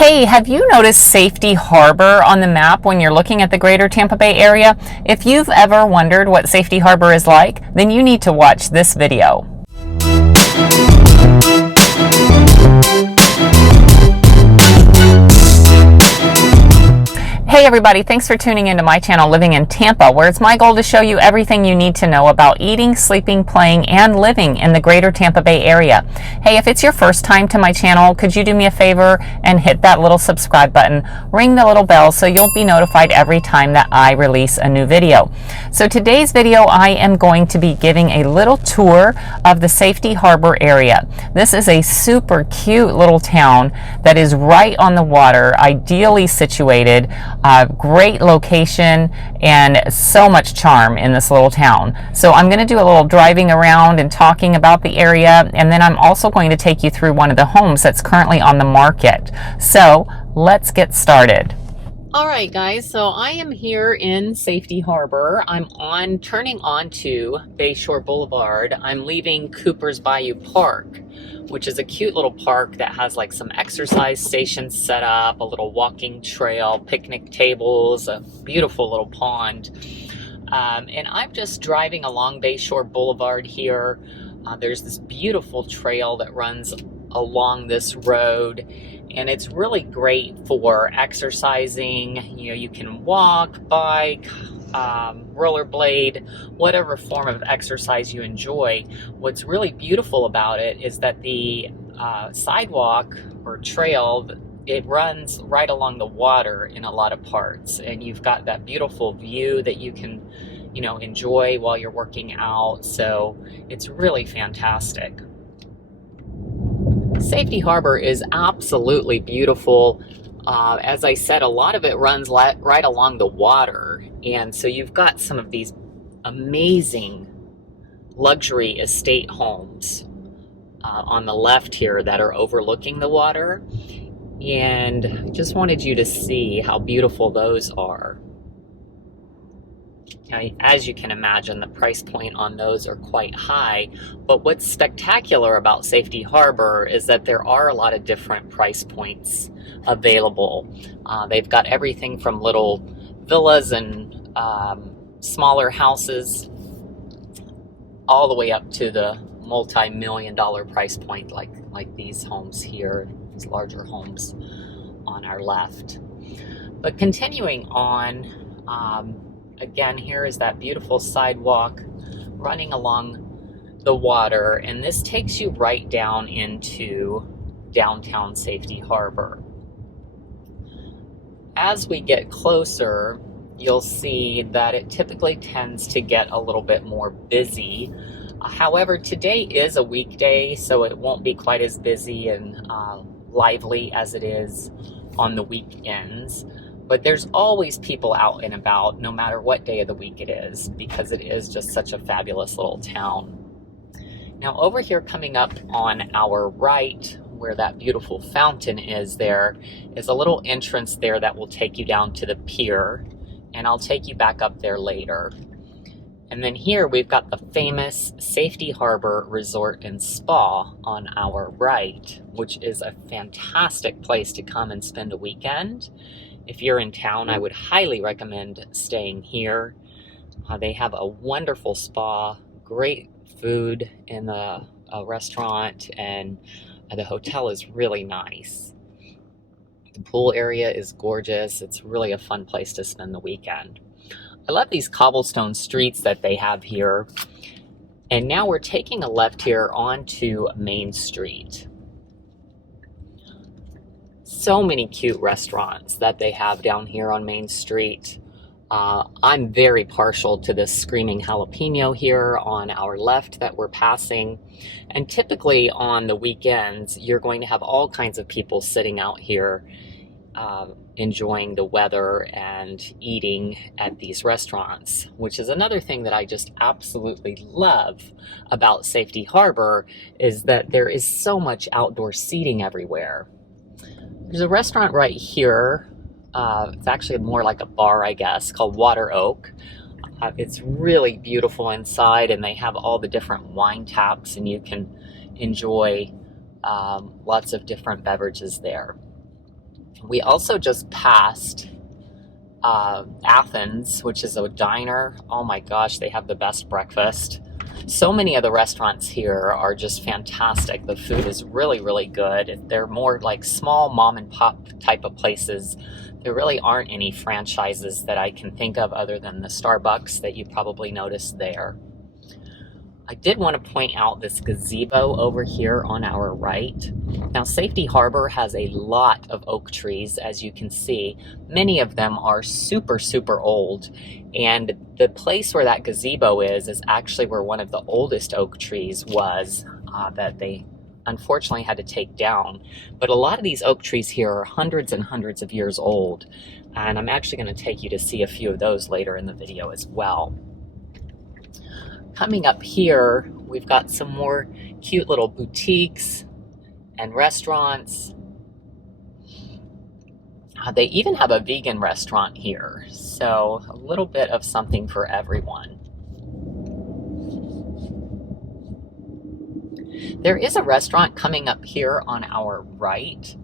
Hey, have you noticed Safety Harbor on the map when you're looking at the greater Tampa Bay area? If you've ever wondered what Safety Harbor is like, then you need to watch this video. Hey everybody, thanks for tuning into my channel Living in Tampa, where it's my goal to show you everything you need to know about eating, sleeping, playing, and living in the greater Tampa Bay area. Hey, if it's your first time to my channel, could you do me a favor and hit that little subscribe button, ring the little bell so you'll be notified every time that I release a new video. So today's video, I am going to be giving a little tour of the Safety Harbor area. This is a super cute little town that is right on the water, ideally situated. Great location and so much charm in this little town. So I'm going to do a little driving around and talking about the area, and then I'm also going to take you through one of the homes that's currently on the market. So let's get started. All right, guys, so I am here in Safety Harbor. I'm turning onto Bayshore Boulevard. I'm leaving Cooper's Bayou Park, which is a cute little park that has like some exercise stations set up, a little walking trail, picnic tables, a beautiful little pond. And I'm just driving along Bayshore Boulevard here. There's this beautiful trail that runs along this road, and it's really great for exercising. You know, you can walk, bike, rollerblade, whatever form of exercise you enjoy. What's really beautiful about it is that the sidewalk or trail, it runs right along the water in a lot of parts, and you've got that beautiful view that you can, you know, enjoy while you're working out. So it's really fantastic. Safety Harbor is absolutely beautiful. As I said, a lot of it runs right along the water, and so you've got some of these amazing luxury estate homes on the left here that are overlooking the water, and I just wanted you to see how beautiful those are. As you can imagine, the price point on those are quite high, but what's spectacular about Safety Harbor is that there are a lot of different price points available. They've got everything from little villas and smaller houses all the way up to the multi-million-dollar price point like these homes here, these larger homes on our left. But continuing on, again, here is that beautiful sidewalk running along the water, and this takes you right down into downtown Safety Harbor. As we get closer, you'll see that it typically tends to get a little bit more busy. However, today is a weekday, so it won't be quite as busy and lively as it is on the weekends. But there's always people out and about, no matter what day of the week it is, because it is just such a fabulous little town. Now over here coming up on our right, where that beautiful fountain is, there is a little entrance there that will take you down to the pier, and I'll take you back up there later. And then here we've got the famous Safety Harbor Resort and Spa on our right, which is a fantastic place to come and spend a weekend. If you're in town, I would highly recommend staying here. They have a wonderful spa, great food in the restaurant, and the hotel is really nice. The pool area is gorgeous. It's really a fun place to spend the weekend. I love these cobblestone streets that they have here. And now we're taking a left here onto Main Street. So many cute restaurants that they have down here on Main Street. I'm very partial to this Screaming Jalapeno here on our left that we're passing. And typically on the weekends, you're going to have all kinds of people sitting out here enjoying the weather and eating at these restaurants, which is another thing that I just absolutely love about Safety Harbor, is that there is so much outdoor seating everywhere. There's a restaurant right here. It's actually more like a bar, I guess, called Water Oak. It's really beautiful inside, and they have all the different wine taps, and you can enjoy lots of different beverages there. We also just passed Athens, which is a diner. Oh my gosh, they have the best breakfast. So many of the restaurants here are just fantastic. The food is really, really good. They're more like small mom and pop type of places. There really aren't any franchises that I can think of other than the Starbucks that you probably noticed there. I did want to point out this gazebo over here on our right. Now, Safety Harbor has a lot of oak trees, as you can see. Many of them are super, super old. And the place where that gazebo is actually where one of the oldest oak trees was that they unfortunately had to take down. But a lot of these oak trees here are hundreds and hundreds of years old. And I'm actually going to take you to see a few of those later in the video as well. Coming up here, we've got some more cute little boutiques and restaurants. They even have a vegan restaurant here, so a little bit of something for everyone. There is a restaurant coming up here on our right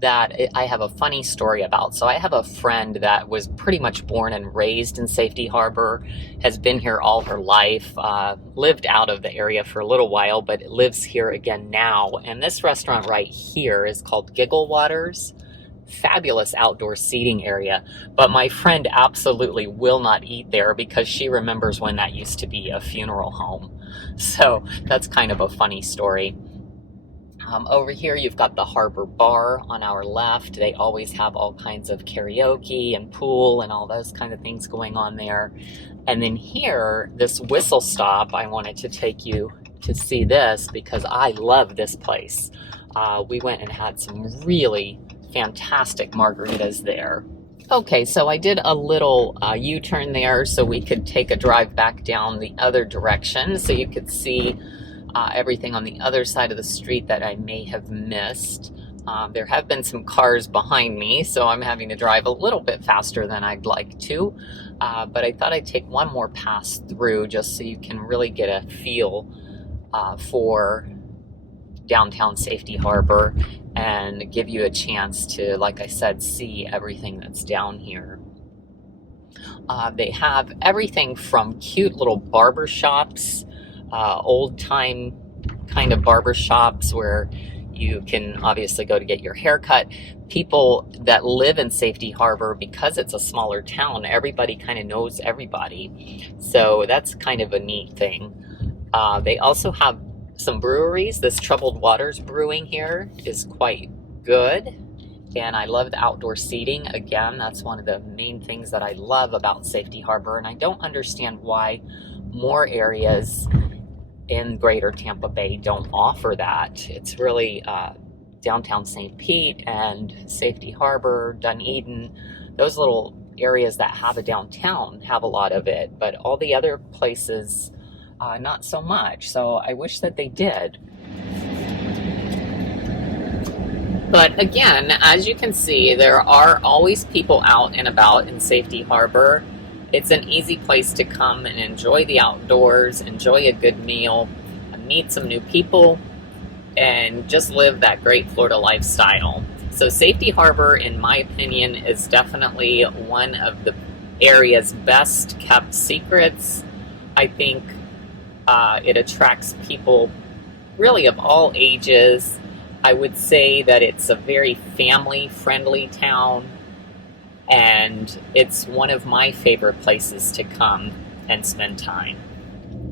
that I have a funny story about. So I have a friend that was pretty much born and raised in Safety Harbor, has been here all her life, lived out of the area for a little while, but lives here again now. And this restaurant right here is called Giggle Waters. Fabulous outdoor seating area, but my friend absolutely will not eat there because she remembers when that used to be a funeral home. So that's kind of a funny story. Over here, you've got the Harbor Bar on our left. They always have all kinds of karaoke and pool and all those kind of things going on there. And then here, this Whistle Stop, I wanted to take you to see this because I love this place. We went and had some really fantastic margaritas there. Okay, so I did a little U-turn there so we could take a drive back down the other direction so you could see everything on the other side of the street that I may have missed. There have been some cars behind me, so I'm having to drive a little bit faster than I'd like to. But I thought I'd take one more pass through just so you can really get a feel for downtown Safety Harbor and give you a chance to, like I said, see everything that's down here. They have everything from cute little barber shops, old-time kind of barber shops where you can obviously go to get your hair cut. People that live in Safety Harbor, because it's a smaller town, everybody kind of knows everybody. So that's kind of a neat thing. They also have some breweries. This Troubled Waters Brewing here is quite good. And I love the outdoor seating. Again, that's one of the main things that I love about Safety Harbor. And I don't understand why more areas in greater Tampa Bay don't offer that. It's really downtown St. Pete and Safety Harbor, Dunedin, those little areas that have a downtown have a lot of it, but all the other places, not so much. So I wish that they did. But again, as you can see, there are always people out and about in Safety Harbor. It's an easy place to come and enjoy the outdoors, enjoy a good meal, meet some new people, and just live that great Florida lifestyle. So Safety Harbor, in my opinion, is definitely one of the area's best kept secrets. I think it attracts people really of all ages. I would say that it's a very family-friendly town, and it's one of my favorite places to come and spend time.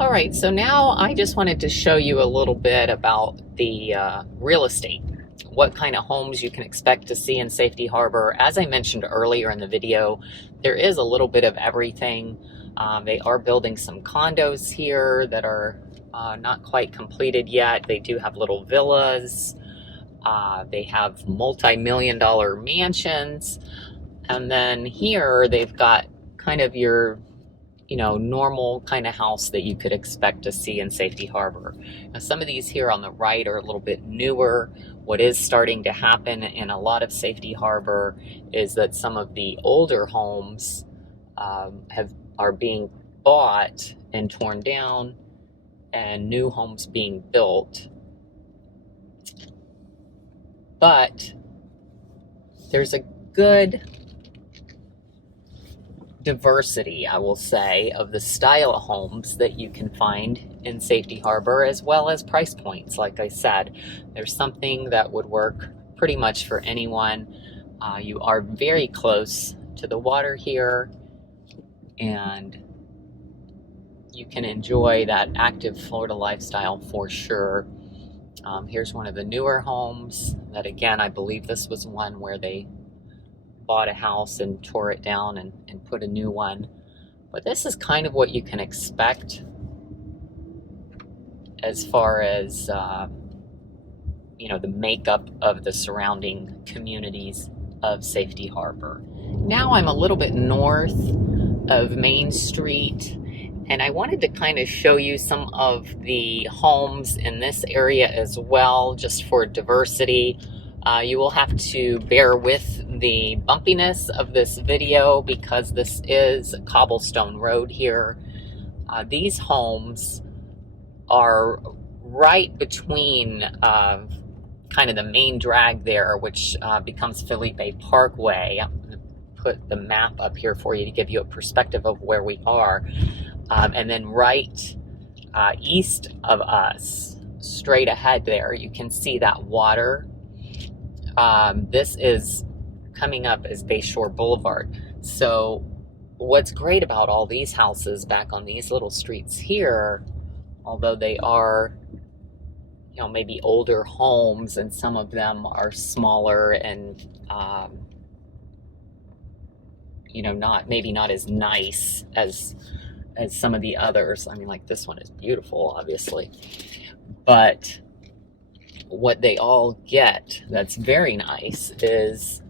All right, so now I just wanted to show you a little bit about the real estate, what kind of homes you can expect to see in Safety Harbor. As I mentioned earlier in the video, there is a little bit of everything. They are building some condos here that are not quite completed yet. They do have little villas. They have multi-million-dollar mansions. And then here they've got kind of your, normal kind of house that you could expect to see in Safety Harbor. Now, some of these here on the right are a little bit newer. What is starting to happen in a lot of Safety Harbor is that some of the older homes are being bought and torn down, and new homes being built. But there's a good diversity, I will say, of the style of homes that you can find in Safety Harbor, as well as price points. Like I said, there's something that would work pretty much for anyone. You are very close to the water here, and you can enjoy that active Florida lifestyle for sure. Here's one of the newer homes that, again, I believe this was one where they bought a house and tore it down and put a new one. But this is kind of what you can expect as far as the makeup of the surrounding communities of Safety Harbor. Now I'm a little bit north of Main Street, and I wanted to kind of show you some of the homes in this area as well, just for diversity. You will have to bear with the bumpiness of this video because this is a cobblestone road here. These homes are right between kind of the main drag there, which becomes Philippe Parkway. I'm going to put the map up here for you to give you a perspective of where we are. And then right east of us, straight ahead there, you can see that water. This is coming up as Bayshore Boulevard. So what's great about all these houses back on these little streets here, although they are, maybe older homes, and some of them are smaller and, not as nice as some of the others. I mean, like this one is beautiful, obviously, but what they all get that's very nice is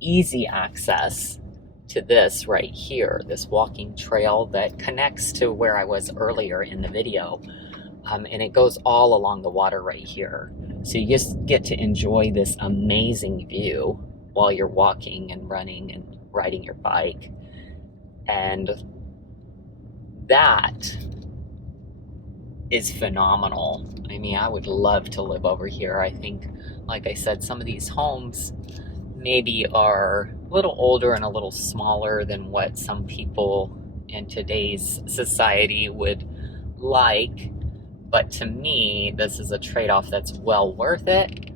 easy access to this right here, this walking trail that connects to where I was earlier in the video. And it goes all along the water right here. So you just get to enjoy this amazing view while you're walking and running and riding your bike. And that is phenomenal. I mean, I would love to live over here. I think, like I said, some of these homes maybe are a little older and a little smaller than what some people in today's society would like. But to me, this is a trade-off that's well worth it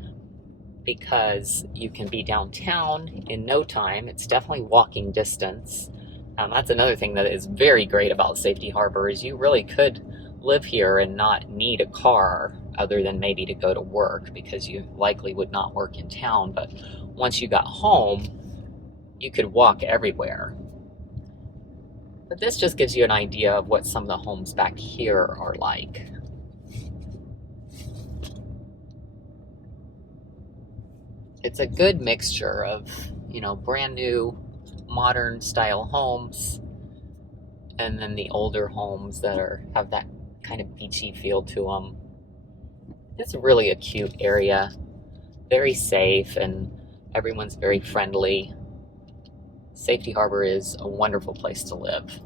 because you can be downtown in no time. It's definitely walking distance. That's another thing that is very great about Safety Harbor is you really could live here and not need a car other than maybe to go to work because you likely would not work in town. But once you got home, you could walk everywhere. But this just gives you an idea of what some of the homes back here are like. It's a good mixture of, brand new modern style homes and then the older homes that have that kind of beachy feel to them. It's really a cute area, very safe, and everyone's very friendly. Safety Harbor is a wonderful place to live.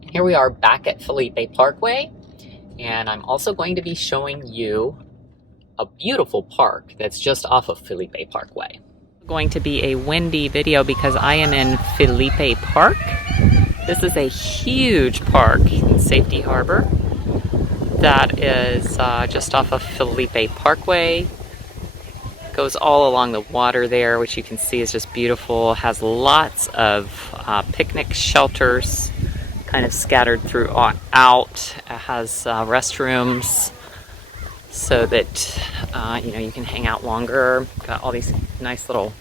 Here we are back at Philippe Parkway, and I'm also going to be showing you a beautiful park that's just off of Philippe Parkway. Going to be a windy video because I am in Philippe Park. This is a huge park in Safety Harbor that is just off of Philippe Parkway. Goes all along the water there, which you can see is just beautiful. Has lots of picnic shelters kind of scattered throughout. It has restrooms so that you can hang out longer. Got all these nice little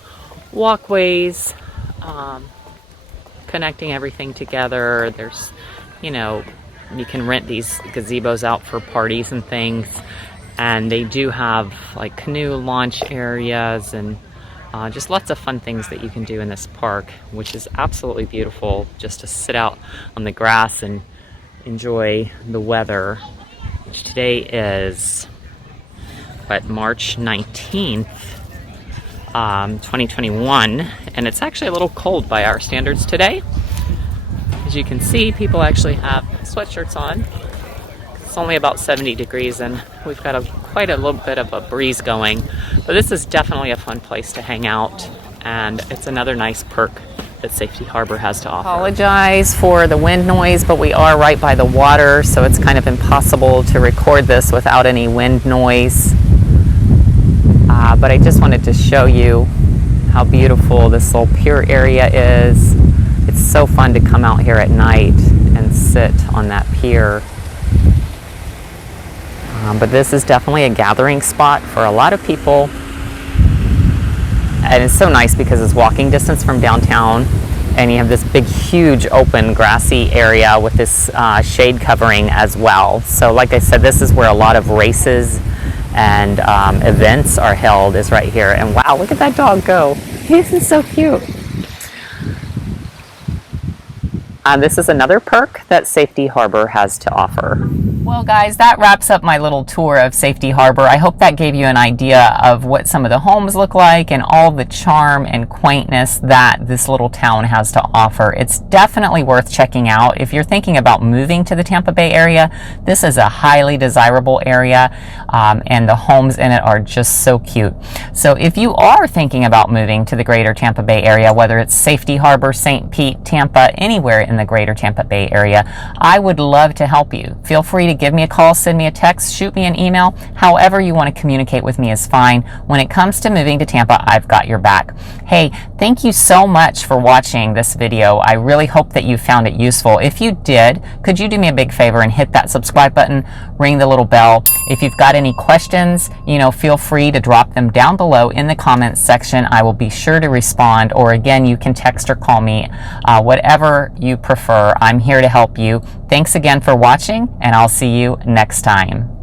walkways connecting everything together. There's, you can rent these gazebos out for parties and things, and they do have like canoe launch areas and just lots of fun things that you can do in this park, which is absolutely beautiful just to sit out on the grass and enjoy the weather, which today is March 19th, 2021, and it's actually a little cold by our standards today. As you can see, people actually have sweatshirts on. It's only about 70 degrees and we've got quite a little bit of a breeze going, but this is definitely a fun place to hang out and it's another nice perk that Safety Harbor has to offer. Apologize for the wind noise, but we are right by the water, so it's kind of impossible to record this without any wind noise. But I just wanted to show you how beautiful this little pier area is. It's so fun to come out here at night and sit on that pier. But this is definitely a gathering spot for a lot of people. And it's so nice because it's walking distance from downtown, and you have this big, huge, open, grassy area with this shade covering as well. So like I said, this is where a lot of races and events are held, is right here. And wow, look at that dog go. This is so cute. This is another perk that Safety Harbor has to offer. Well guys, that wraps up my little tour of Safety Harbor. I hope that gave you an idea of what some of the homes look like and all the charm and quaintness that this little town has to offer. It's definitely worth checking out. If you're thinking about moving to the Tampa Bay area, this is a highly desirable area, and the homes in it are just so cute. So if you are thinking about moving to the greater Tampa Bay area, whether it's Safety Harbor, St. Pete, Tampa, anywhere in the greater Tampa Bay area, I would love to help you. Feel free to give me a call, send me a text, shoot me an email. However you want to communicate with me is fine. When it comes to moving to Tampa, I've got your back. Hey, thank you so much for watching this video. I really hope that you found it useful. If you did, could you do me a big favor and hit that subscribe button, ring the little bell. If you've got any questions, feel free to drop them down below in the comments section. I will be sure to respond, or again, you can text or call me, whatever you prefer. I'm here to help you. Thanks again for watching, and I'll see you next time.